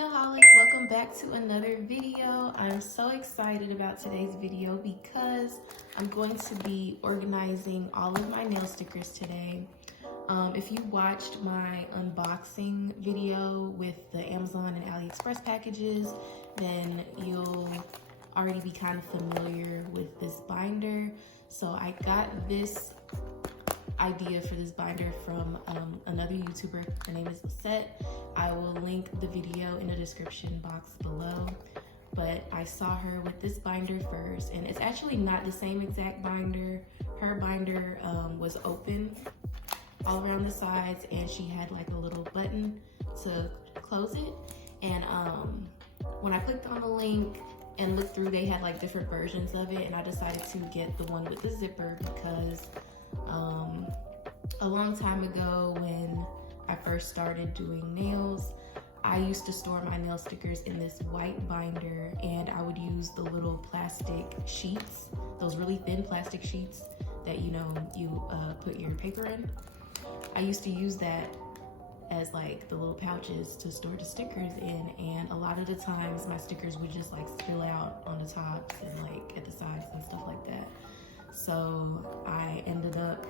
Nailholics, welcome back to another video. I'm so excited about today's video because I'm going to be organizing all of my nail stickers today. If you watched my unboxing video with the Amazon and AliExpress packages, then you'll already be kind of familiar with this binder. So I got this idea for this binder from another YouTuber. Her name is Lisette. I will link the video in the description box below, but I saw her with this binder first, and it's actually not the same exact binder. Her binder was open all around the sides, and she had like a little button to close it. And when I clicked on the link and looked through, they had like different versions of it, and I decided to get the one with the zipper because a long time ago when I first started doing nails, I used to store my nail stickers in this white binder, and I would use the little plastic sheets, those really thin plastic sheets that you put your paper in. I used to use that as like the little pouches to store the stickers in, and a lot of the times my stickers would just like spill out on the tops and like at the sides and stuff like that. So I ended up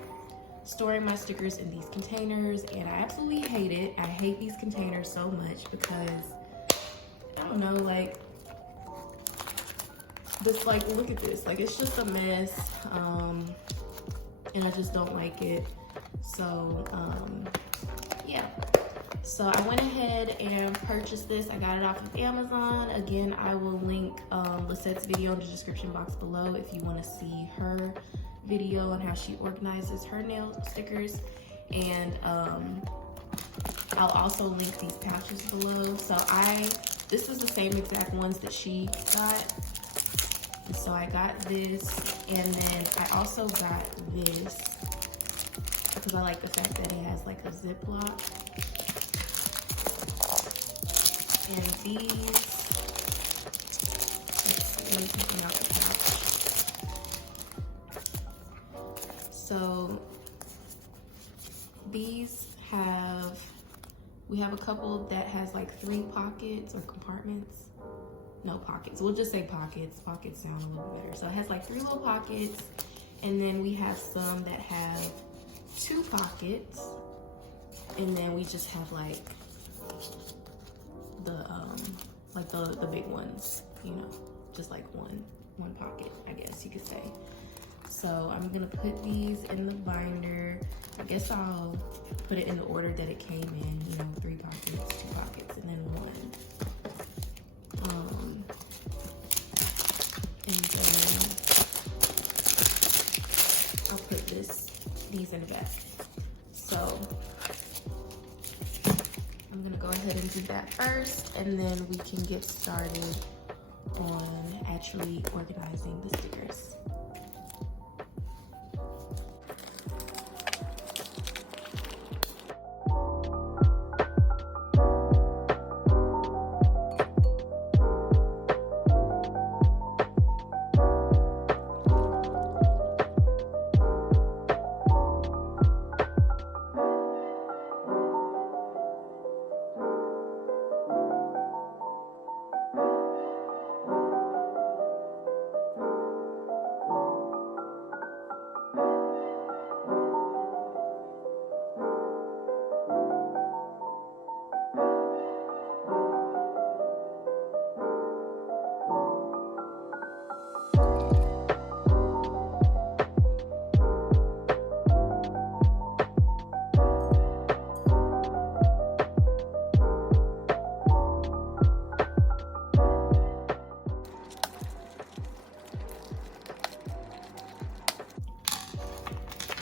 storing my stickers in these containers, and I absolutely hate it. I hate these containers so much because, I don't know, like, this, like, look at this. Like, it's just a mess, and I just don't like it. So, yeah. So I went ahead and purchased this. I got it off of Amazon. Again, I will link Lisette's video in the description box below if you want to see her video on how she organizes her nail stickers. And I'll also link these pouches below. So this was the same exact ones that she got. And so I got this, and then I also got this because I like the fact that it has like a ziplock. And these, let me take them out the pouch. So these we have a couple that has like 3 pockets or compartments. No, pockets. We'll just say pockets. Pockets sound a little better. So it has like 3 little pockets, and then we have some that have 2 pockets, and then we just have like the big ones, just like one pocket, I guess you could say. So I'm gonna put these in the binder. I guess I'll put it in the order that it came in, 3 pockets, 2 pockets, and then 1. And then I'll put these in the back. So I'm gonna go ahead and do that first, and then we can get started on actually organizing the stickers.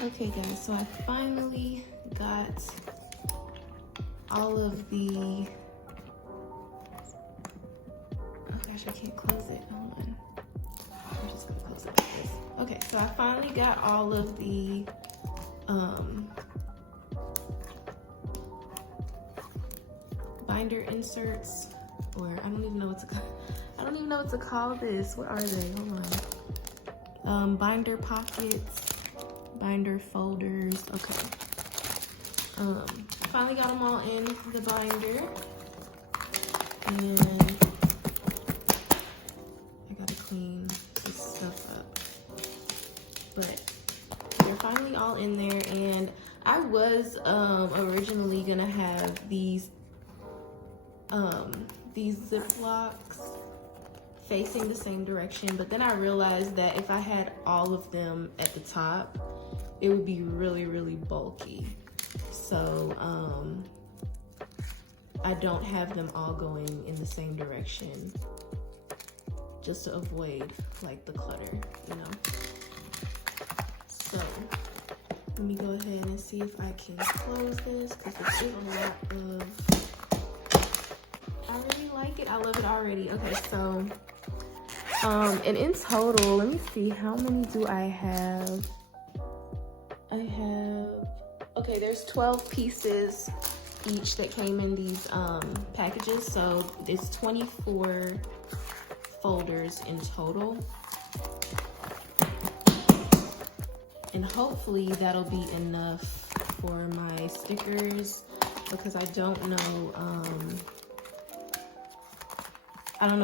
Okay guys, so I finally got all of the, oh gosh, I can't close it, hold on. I'm just gonna close it like this. Okay, so I finally got all of the binder inserts, or I don't even know what to call this. What are they? Hold on. Binder pockets. Binder folders. Okay. Finally got them all in the binder. And I gotta clean this stuff up. But they're finally all in there, and I was originally gonna have these Ziplocs facing the same direction, but then I realized that if I had all of them at the top, it would be really, really bulky. So I don't have them all going in the same direction, just to avoid like the clutter, you know. So let me go ahead and see if I can close this, because this is a lot of, I really like it. I love it already. Okay, so and in total, let me see, how many do I have? Okay, there's 12 pieces each that came in these packages, so it's 24 folders in total. And hopefully that'll be enough for my stickers, because I don't know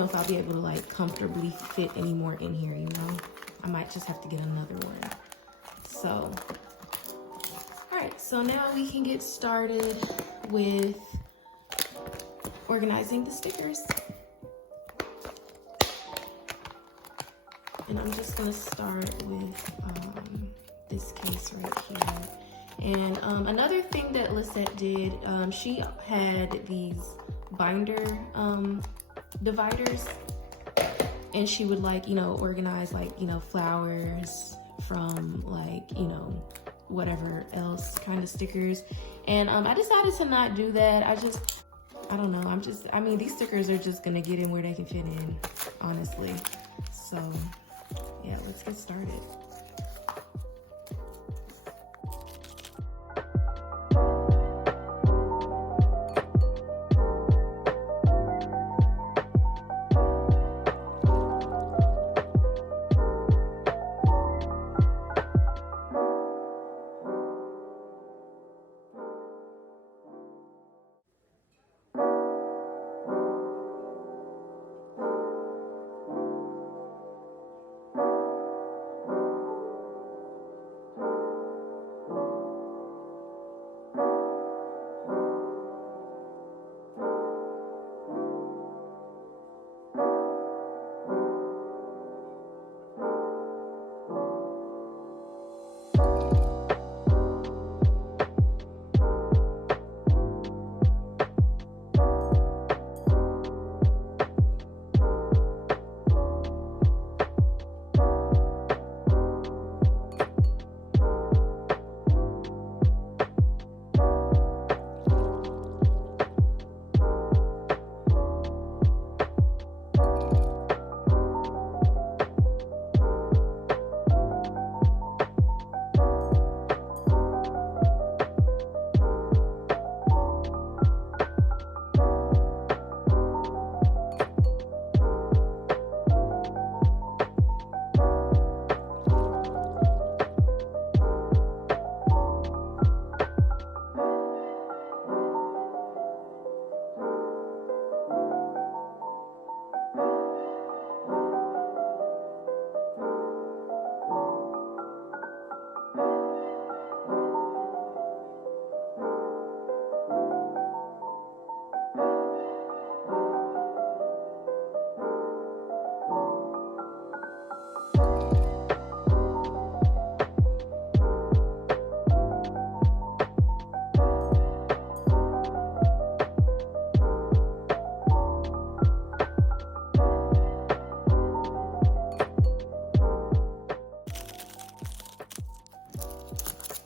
if I'll be able to like comfortably fit any more in here, you know. I might just have to get another one. So, all right, so now we can get started with organizing the stickers. And I'm just gonna start with this case right here. And another thing that Lisette did, she had these binder dividers, and she would like, you know, organize like, you know, flowers from like, you know, whatever else kind of stickers. And I decided to not do that. I don't know, I mean, these stickers are just gonna get in where they can fit in, honestly. So yeah, let's get started.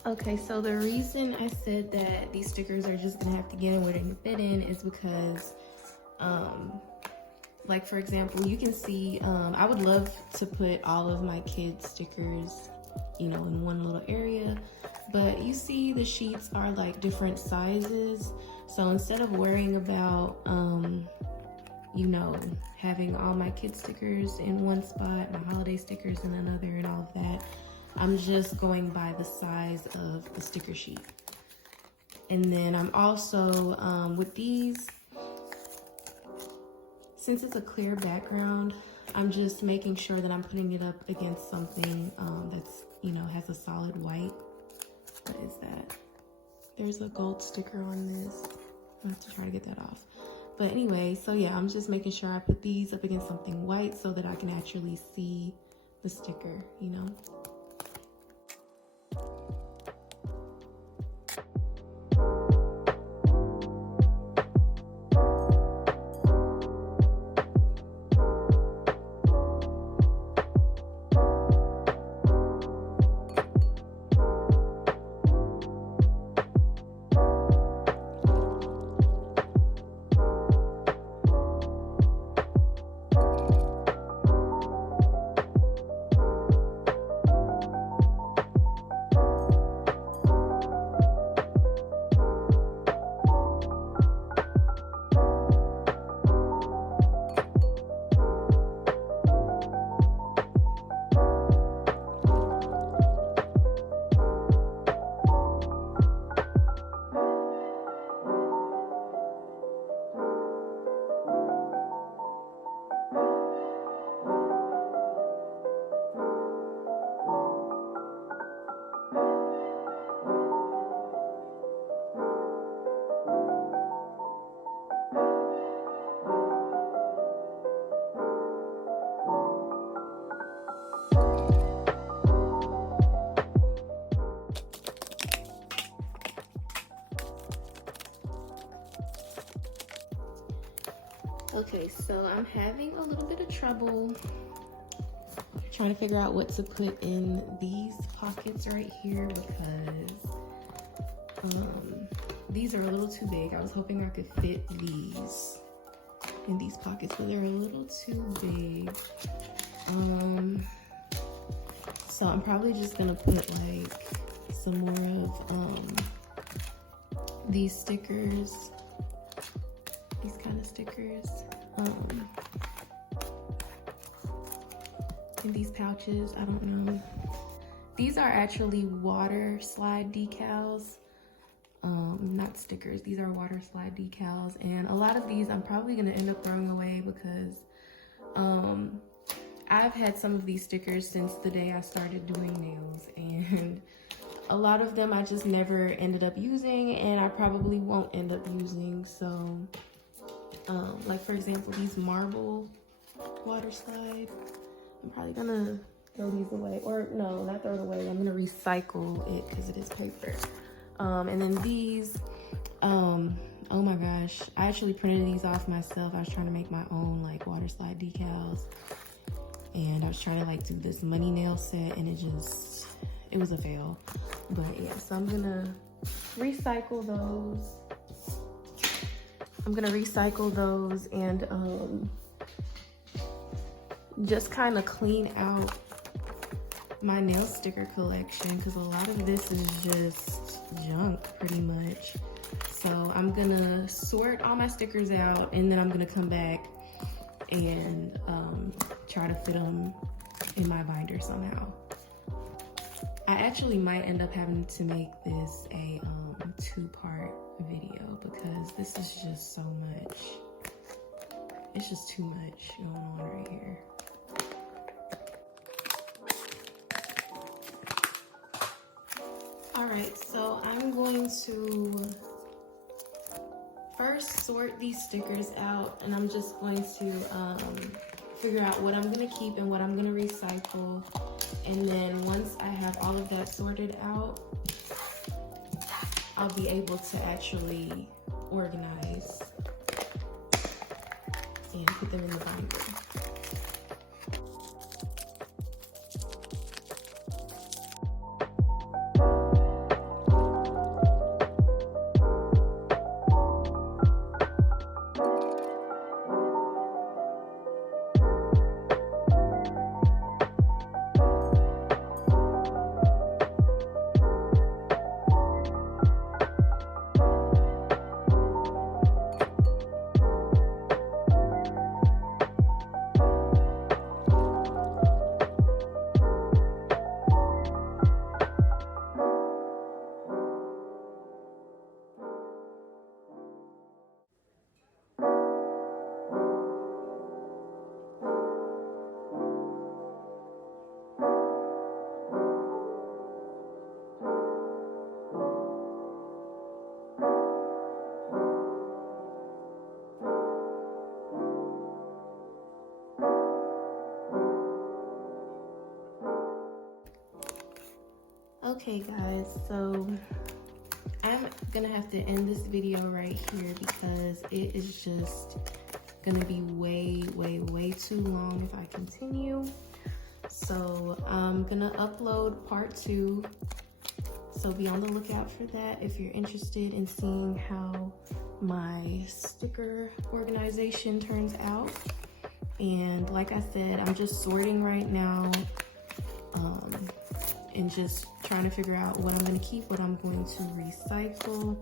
Okay, so the reason I said that these stickers are just gonna have to get in where they can fit in is because, like for example, you can see, I would love to put all of my kids' stickers, you know, in one little area, but you see the sheets are like different sizes. So instead of worrying about, you know, having all my kids' stickers in one spot, my holiday stickers in another and all of that, I'm just going by the size of the sticker sheet. And then I'm also, with these, since it's a clear background, I'm just making sure that I'm putting it up against something that's, you know, has a solid white. What is that? There's a gold sticker on this. I have to try to get that off. But anyway, so yeah, I'm just making sure I put these up against something white so that I can actually see the sticker, you know? Okay, so I'm having a little bit of trouble trying to figure out what to put in these pockets right here because these are a little too big. I was hoping I could fit these in these pockets, but they're a little too big. So I'm probably just gonna put like some more of these stickers, these kind of stickers, in these pouches. I don't know. These are actually water slide decals, not stickers. These are water slide decals, and a lot of these I'm probably gonna end up throwing away because I've had some of these stickers since the day I started doing nails, and a lot of them I just never ended up using, and I probably won't end up using. So like for example, these marble water slide, I'm probably gonna throw these away, or no, not throw it away. I'm gonna recycle it because it is paper. And then these, oh my gosh, I actually printed these off myself. I was trying to make my own like water slide decals, and I was trying to like do this money nail set, and it was a fail. But yeah, so I'm gonna recycle those. And just kind of clean out my nail sticker collection because a lot of this is just junk pretty much. So I'm gonna sort all my stickers out, and then I'm gonna come back and try to fit them in my binder somehow. I actually might end up having to make this a two-part video because this is just so much. It's just too much going on right here. All right, so I'm going to first sort these stickers out, and I'm just going to figure out what I'm gonna keep and what I'm gonna recycle. And then once I have all of that sorted out, I'll be able to actually organize and put them in the binder. Okay guys, so I'm gonna have to end this video right here because it is just gonna be way too long if I continue. So I'm gonna upload part 2, so be on the lookout for that if you're interested in seeing how my sticker organization turns out. And like I said, I'm just sorting right now, and just trying to figure out what I'm going to keep, what I'm going to recycle.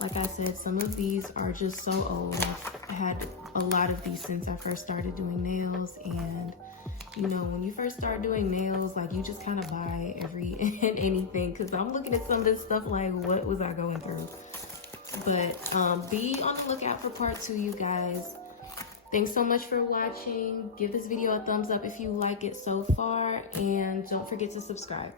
Like I said, some of these are just so old. I've had a lot of these since I first started doing nails, and you know, when you first start doing nails, like, you just kind of buy every and anything, because I'm looking at some of this stuff like, what was I going through? But be on the lookout for part 2, you guys. Thanks so much for watching. Give this video a thumbs up if you like it so far, and don't forget to subscribe.